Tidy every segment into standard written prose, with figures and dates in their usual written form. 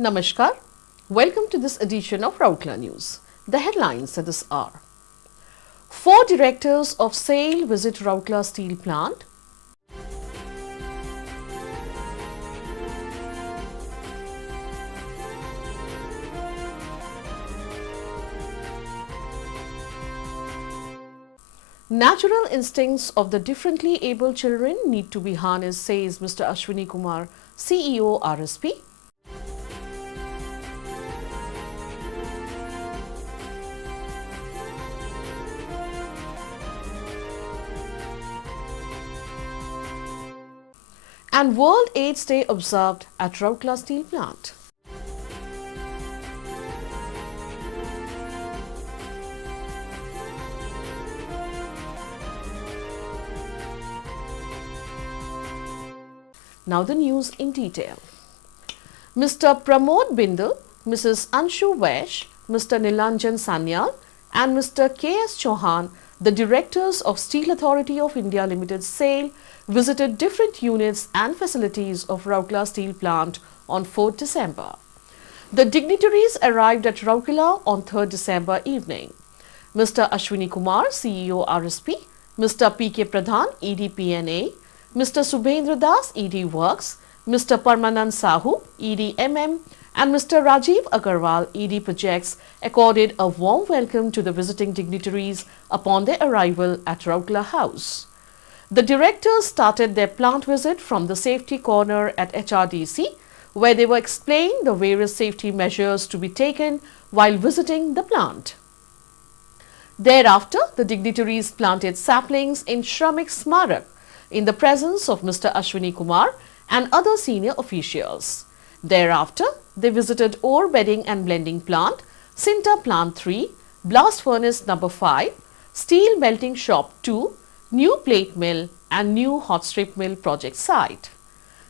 Namaskar. Welcome to this edition of Routledge News. The headlines at this hour. 4 directors of SAIL visit Rourkela Steel Plant. Natural instincts of the differently abled children need to be harnessed, says Mr. Ashwini Kumar, CEO RSP. And World AIDS Day observed at Rourkela Steel Plant. Now the news in detail. Mr. Pramod Bindal, Mrs. Anshu Vaish, Mr. Nilanjan Sanyal and Mr. K.S. Chauhan, the directors of Steel Authority of India Limited SAIL, visited different units and facilities of Rourkela Steel Plant on 4th December. The dignitaries arrived at Rourkela on 3rd December evening. Mr. Ashwini Kumar, CEO RSP, Mr. P.K. Pradhan, ED PNA, Mr. Subhendra Das, ED Works, Mr. Parmanand Sahu, ED MM, and Mr. Rajiv Agarwal, ED Projects, accorded a warm welcome to the visiting dignitaries upon their arrival at Rourkela House. The directors started their plant visit from the safety corner at HRDC, where they were explained the various safety measures to be taken while visiting the plant. Thereafter, the dignitaries planted saplings in Shramik Smarak in the presence of Mr. Ashwini Kumar and other senior officials. Thereafter, they visited Ore Bedding and Blending Plant, Sinter Plant 3, Blast Furnace number 5, Steel Melting Shop 2, New Plate Mill and New Hot Strip Mill project site.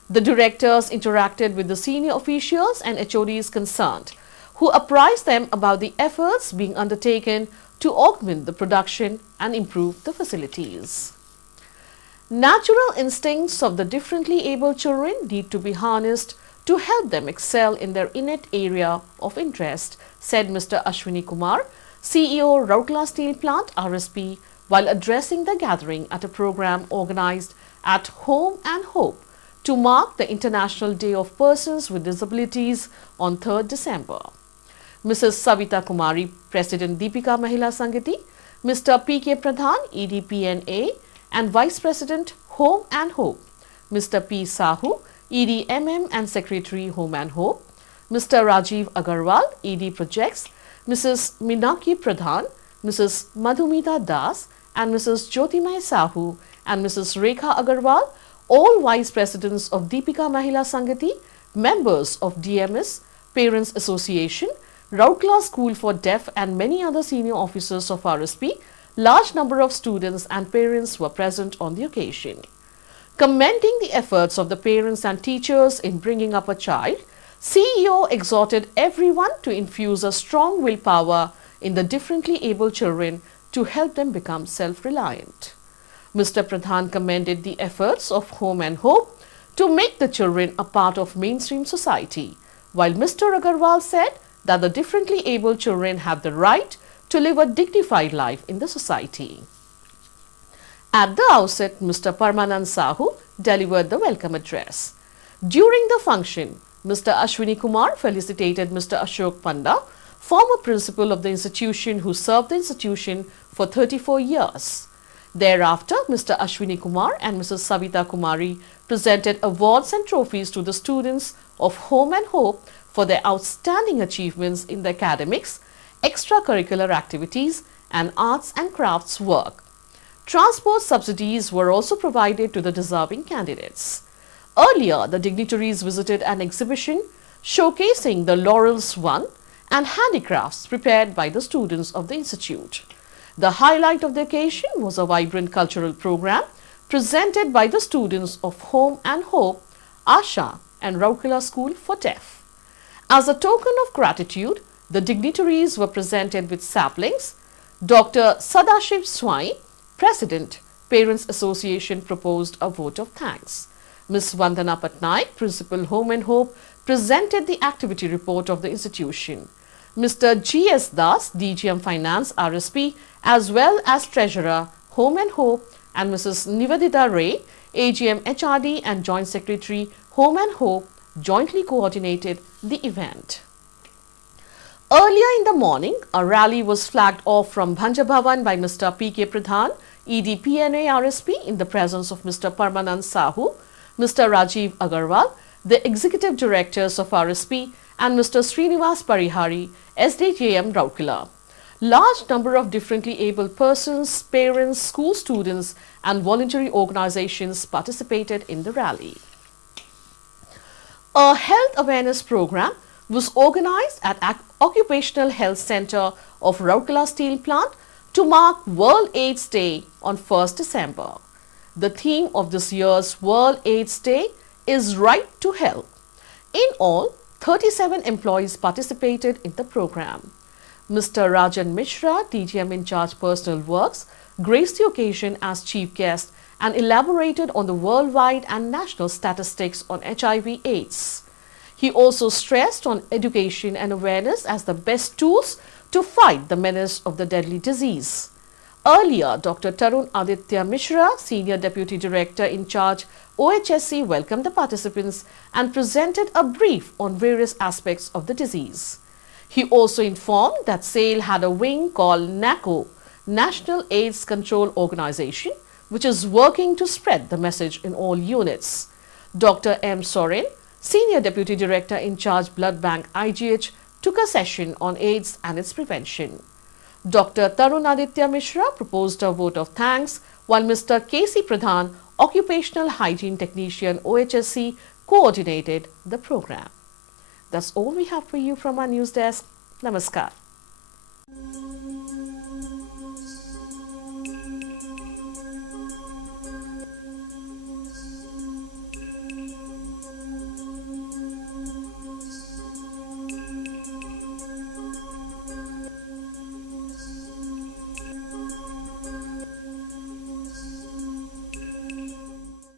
The directors interacted with the senior officials and HODs concerned, who apprised them about the efforts being undertaken to augment the production and improve the facilities. Natural instincts of the differently abled children need to be harnessed to help them excel in their innate area of interest, said Mr. Ashwini Kumar, CEO Rourkela Steel Plant RSP, while addressing the gathering at a program organized at Home and Hope to mark the International Day of Persons with Disabilities on 3rd December. Mrs. Savita Kumari, President Deepika Mahila Sangati, Mr. P.K. Pradhan, ED PNA, and Vice President Home and Hope, Mr. P. Sahu, ED MM and Secretary Home and Hope, Mr. Rajiv Agarwal, ED Projects, Mrs. Minaki Pradhan, Mrs. Madhumita Das, and Mrs. Jyotimai Sahu and Mrs. Rekha Agarwal, all Vice Presidents of Deepika Mahila Sangati, members of DMS, Parents Association, Rourkela School for Deaf and many other senior officers of RSP, large number of students and parents were present on the occasion. Commending the efforts of the parents and teachers in bringing up a child, CEO exhorted everyone to infuse a strong willpower in the differently abled children to help them become self-reliant. Mr. Pradhan commended the efforts of Home and Hope to make the children a part of mainstream society, while Mr. Agarwal said that the differently abled children have the right to live a dignified life in the society. At the outset, Mr. Parmanand Sahu delivered the welcome address. During the function, Mr. Ashwini Kumar felicitated Mr. Ashok Panda, former principal of the institution who served the institution for 34 years. Thereafter, Mr. Ashwini Kumar and Mrs. Savita Kumari presented awards and trophies to the students of Home and Hope for their outstanding achievements in the academics, extracurricular activities and arts and crafts work. Transport subsidies were also provided to the deserving candidates. Earlier, the dignitaries visited an exhibition showcasing the laurels won and handicrafts prepared by the students of the institute. The highlight of the occasion was a vibrant cultural program presented by the students of Home and Hope, Asha and Rourkela School for Deaf. As a token of gratitude, the dignitaries were presented with saplings. Dr. Sadashiv Swai, President, Parents Association, proposed a vote of thanks. Ms. Vandana Patnaik, Principal Home and Hope, presented the activity report of the institution. Mr. G.S. Das, DGM Finance RSP, as well as Treasurer, Home and Hope, and Mrs. Nivedita Ray, AGM HRD and Joint Secretary, Home and Hope, jointly coordinated the event. Earlier in the morning, a rally was flagged off from Bhanja Bhavan by Mr. P.K. Pradhan, EDPNA RSP, in the presence of Mr. Parmanand Sahu, Mr. Rajiv Agarwal, the Executive Directors of RSP, and Mr. Srinivas Parihari, SDJM Rourkela. Large number of differently abled persons, parents, school students, and voluntary organizations participated in the rally. A health awareness program was organized at Occupational Health Center of Rourkela Steel Plant to mark World AIDS Day on 1st December. The theme of this year's World AIDS Day is Right to Health. In all, 37 employees participated in the program. Mr. Rajan Mishra, DGM in charge Personal Works, graced the occasion as chief guest and elaborated on the worldwide and national statistics on HIV/AIDS. He also stressed on education and awareness as the best tools to fight the menace of the deadly disease. Earlier, Dr. Tarun Aditya Mishra, Senior Deputy Director in charge OHSC, welcomed the participants and presented a brief on various aspects of the disease. He also informed that SAIL had a wing called NACO, National AIDS Control Organization, which is working to spread the message in all units. Dr. M. Soren, Senior Deputy Director in charge Blood Bank IGH, took a session on AIDS and its prevention. Dr. Tarun Aditya Mishra proposed a vote of thanks, while Mr. K.C. Pradhan, Occupational Hygiene Technician OHSC, coordinated the program. That's all we have for you from our news desk. Namaskar.